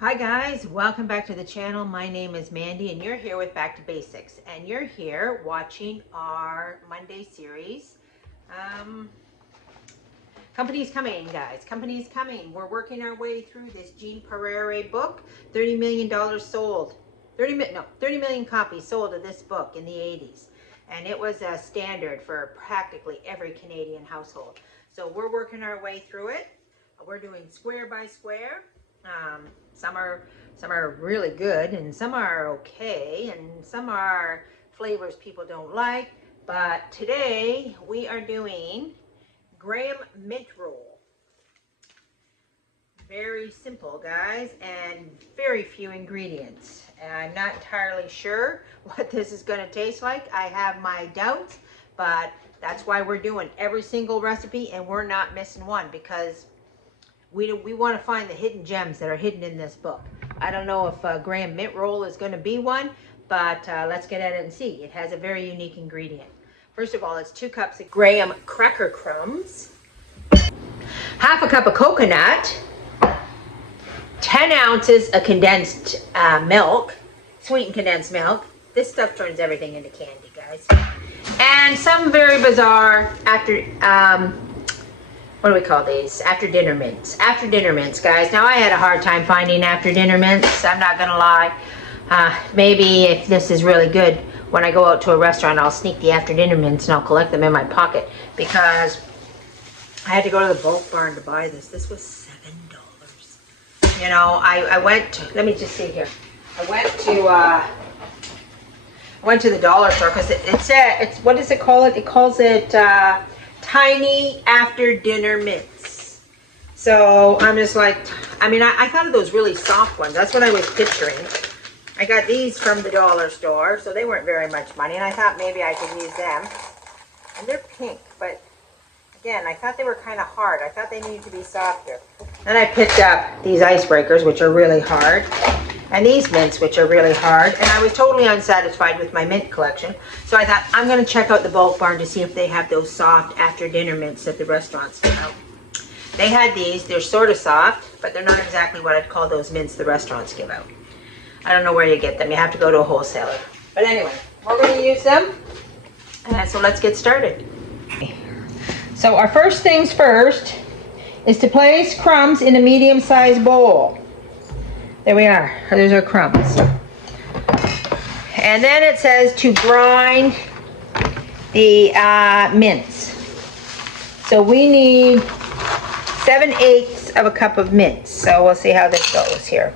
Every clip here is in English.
Hi guys, welcome back to the channel. My name is Mandy and you're here with Back to Basics, and you're here watching our Monday series. Company's coming, guys. Company's coming. We're working our way through this Jean Pereira book. $30 million sold. 30 million copies sold of this book in the 80s. And it was a standard for practically every Canadian household. So we're working our way through it. We're doing square by square. Some are really good, and some are okay, and some are flavors people don't like. But today we are doing Graham mint roll. Very simple, guys, and very few ingredients. And I'm not entirely sure what this is going to taste like. I have my doubts, but that's why we're doing every single recipe, and we're not missing one, because we want to find the hidden gems that are hidden in this book. I don't know if Graham mint roll is going to be one, but let's get at it and see. It has a very unique ingredient. First of all, it's 2 cups of Graham cracker crumbs, half a cup of coconut, 10 ounces of condensed milk, sweetened condensed milk. This stuff turns everything into candy, guys. And some very bizarre what do we call these? After dinner mints. After dinner mints, guys. Now, I had a hard time finding after dinner mints. I'm not going to lie. Maybe if this is really good, when I go out to a restaurant, I'll sneak the after dinner mints and I'll collect them in my pocket, because I had to go to the bulk barn to buy this. This was $7. You know, I went to, let me just see here. I went to the dollar store, because it's what does it call it? It calls it tiny after dinner mints. So I'm just like, I thought of those really soft ones. That's what I was picturing. I got these from the dollar store, so they weren't very much money, and I thought maybe I could use them. And they're pink, but again, I thought they were kind of hard. I thought they needed to be softer. Then I picked up these icebreakers, which are really hard, and these mints, which are really hard, and I was totally unsatisfied with my mint collection. So I thought, I'm going to check out the bulk barn to see if they have those soft after dinner mints that the restaurants give out. They had these. They're sort of soft, but they're not exactly what I'd call those mints the restaurants give out. I don't know where you get them. You have to go to a wholesaler. But anyway, we're going to use them, and so let's get started. So our first things first is to place crumbs in a medium-sized bowl. There we are. There's our crumbs. And then it says to grind the mints. So we need 7/8 of a cup of mints. So we'll see how this goes here.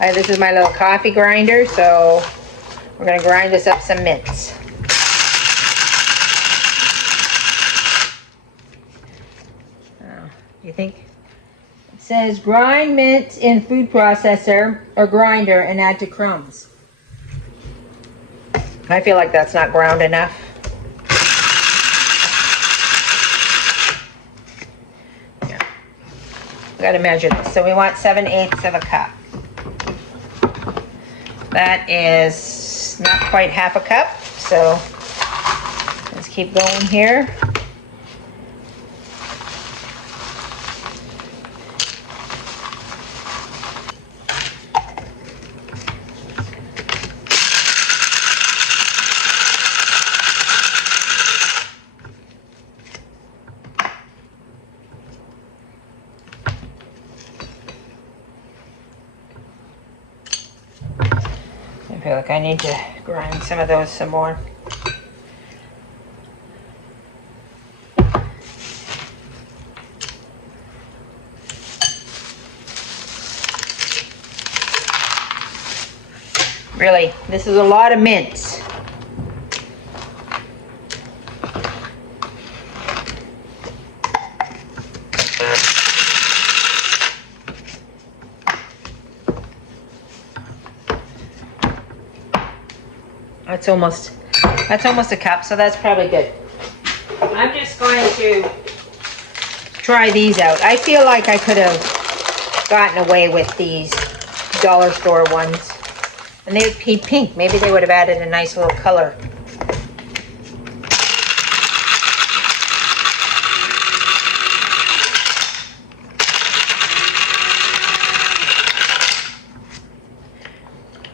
This is my little coffee grinder, so we're going to grind this up some mints. You think? It says grind mints in food processor or grinder and add to crumbs. I feel like that's not ground enough. Yeah. We got to measure this. So we want 7/8 of a cup. That is not quite half a cup. So let's keep going here. I feel like I need to grind some of those some more. Really, this is a lot of mints. That's almost a cup, so that's probably good. I'm just going to try these out. I feel like I could have gotten away with these dollar store ones. And they'd be pink. Maybe they would have added a nice little color.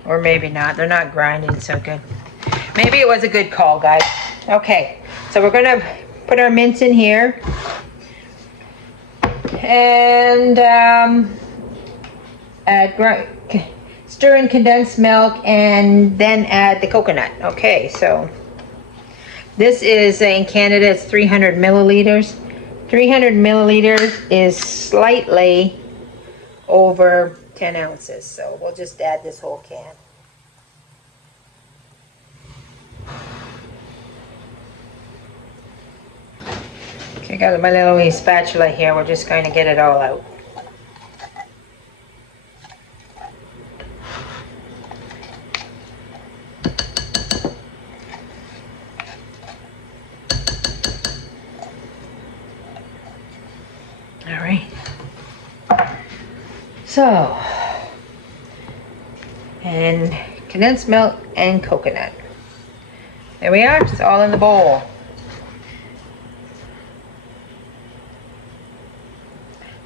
Or maybe not. They're not grinding so good. Maybe it was a good call, guys. Okay, so we're gonna put our mince in here. And stir in condensed milk and then add the coconut. Okay, so this is, in Canada, it's 300 milliliters. 300 milliliters is slightly over 10 ounces. So we'll just add this whole can. Okay, I got my little wee spatula here. We're just going to get it all out. All right. So, and condensed milk and coconut. There we are. It's all in the bowl.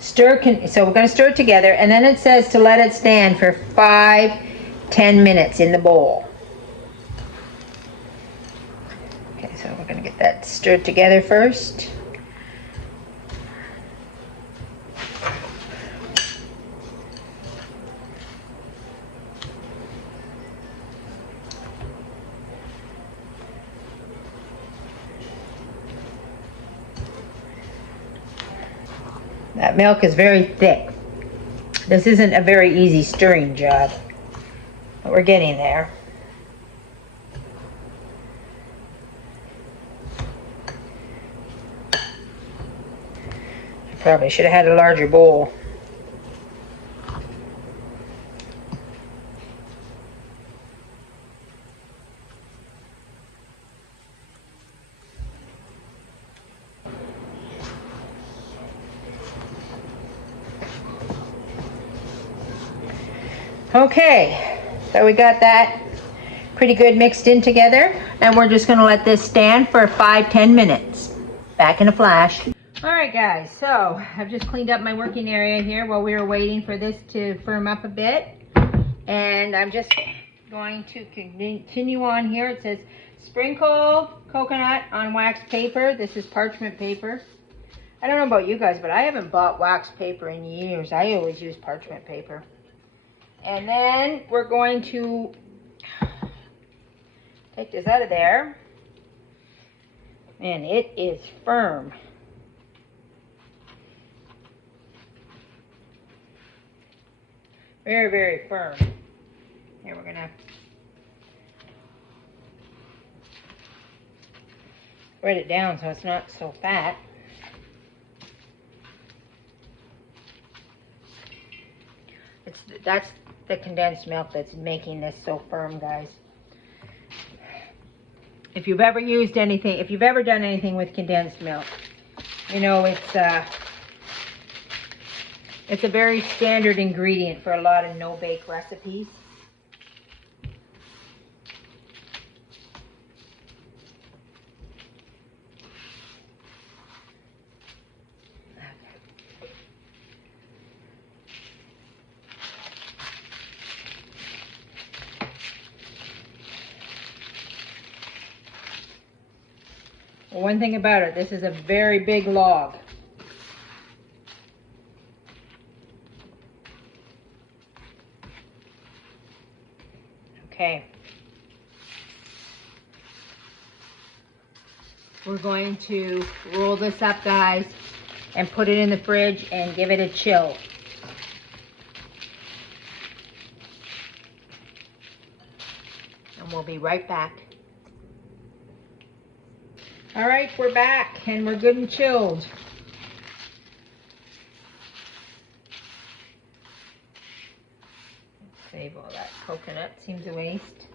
So we're going to stir it together, and then it says to let it stand for 5-10 minutes in the bowl. Okay, so we're going to get that stirred together first. That milk is very thick. This isn't a very easy stirring job, but we're getting there. I probably should have had a larger bowl. Okay, so we got that pretty good mixed in together, and we're just going to let this stand for 5-10 minutes. Back in a flash. All right, guys, so I've just cleaned up my working area here while we were waiting for this to firm up a bit, and I'm just going to continue on here. It says sprinkle coconut on wax paper. This is parchment paper. I don't know about you guys, but I haven't bought wax paper in years. I always use parchment paper. And then we're going to take this out of there. And it is firm. Very, very firm. Here, we're gonna spread it down so it's not so fat. That's the condensed milk that's making this so firm, guys. If you've ever used anything, if you've ever done anything with condensed milk, you know it's a very standard ingredient for a lot of no-bake recipes. Well, one thing about it, this is a very big log. Okay. We're going to roll this up, guys, and put it in the fridge and give it a chill. And we'll be right back. All right, we're back and we're good and chilled. Save all that coconut, seems a waste.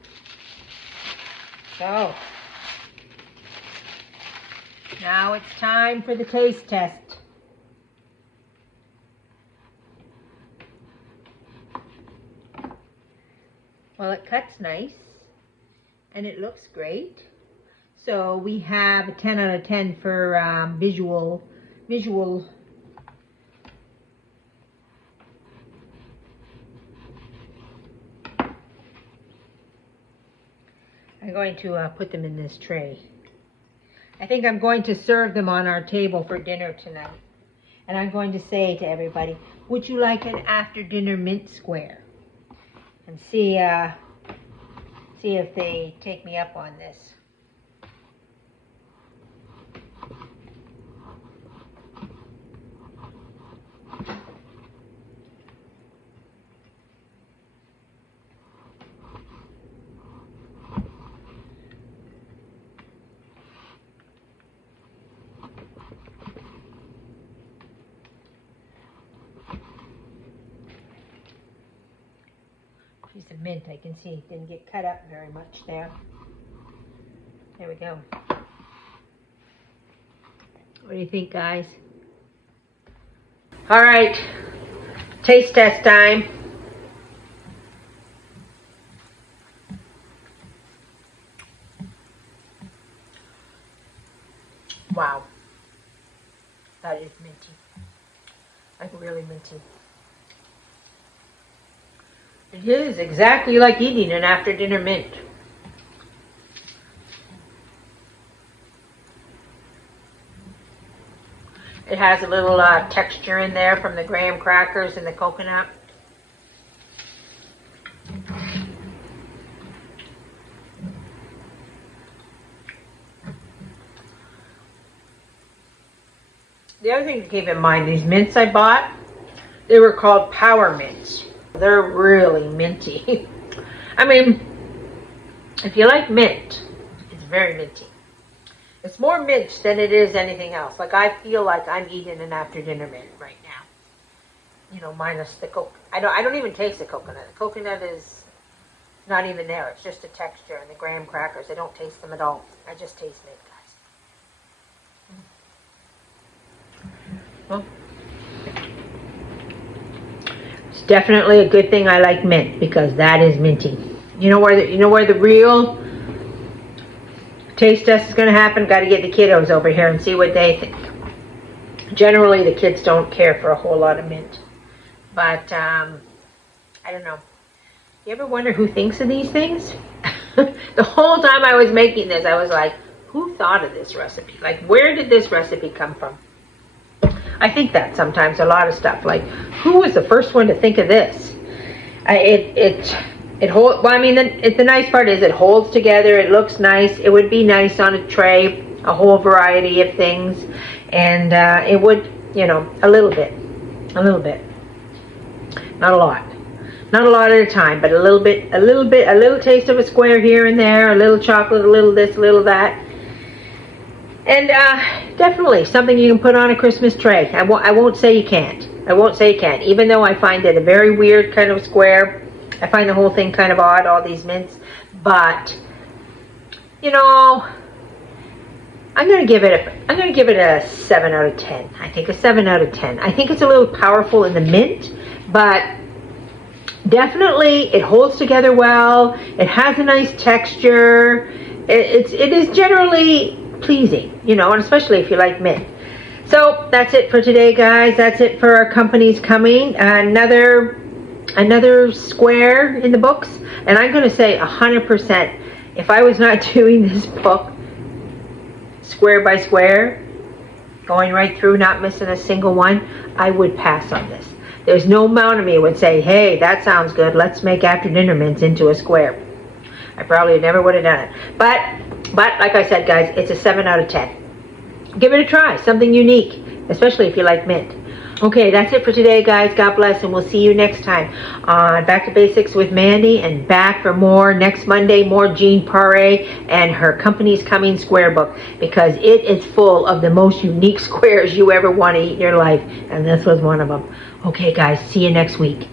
So, now it's time for the taste test. Well, it cuts nice and it looks great. So we have a 10 out of 10 for visual. I'm going to put them in this tray. I think I'm going to serve them on our table for dinner tonight. And I'm going to say to everybody, would you like an after dinner mint square? And see if they take me up on this. Piece of mint, I can see it didn't get cut up very much there. There we go. What do you think, guys? All right, taste test time. Wow, that is minty, like really minty. It is exactly like eating an after dinner mint. It has a little texture in there from the graham crackers and the coconut. The other thing to keep in mind, these mints I bought, they were called power mints. They're really minty. I mean, if you like mint, it's very minty. It's more mint than it is anything else. Like, I feel like I'm eating an after dinner mint right now. You know, minus the coconut. I don't even taste the coconut. The coconut is not even there. It's just a texture, and the graham crackers, I don't taste them at all. I just taste mint, guys. Well, it's definitely a good thing I like mint, because that is minty. You know where the real taste test is going to happen? Got to get the kiddos over here and see what they think. Generally, the kids don't care for a whole lot of mint, but I don't know. You ever wonder who thinks of these things? The whole time I was making this, I was like, who thought of this recipe? Like, where did this recipe come from? I think that sometimes, a lot of stuff, like, who was the first one to think of this? It holds. Well, I mean, the nice part is it holds together. It looks nice. It would be nice on a tray, a whole variety of things, and it would, you know, a little bit, not a lot at a time, but a little taste of a square here and there, a little chocolate, a little this, a little that. And definitely something you can put on a Christmas tray. I won't say you can't. I won't say you can't. Even though I find it a very weird kind of square. I find the whole thing kind of odd, all these mints. But, you know, I'm gonna give it a 7 out of 10. I think a 7 out of 10. I think it's a little powerful in the mint, but definitely it holds together well. It has a nice texture. It is generally pleasing, you know, and especially if you like mint. So that's it for today, guys. That's it for our companies coming. Another square in the books, and I'm going to say 100%. If I was not doing this book square by square, going right through, not missing a single one, I would pass on this. There's no amount of me would say, hey, that sounds good. Let's make after dinner mints into a square. I probably never would have done it. But like I said, guys, it's a 7 out of 10. Give it a try. Something unique, especially if you like mint. Okay, that's it for today, guys. God bless, and we'll see you next time on Back to Basics with Mandy, and back for more next Monday, more Jean Paré and her Company's Coming square book, because it is full of the most unique squares you ever want to eat in your life, and this was one of them. Okay, guys, see you next week.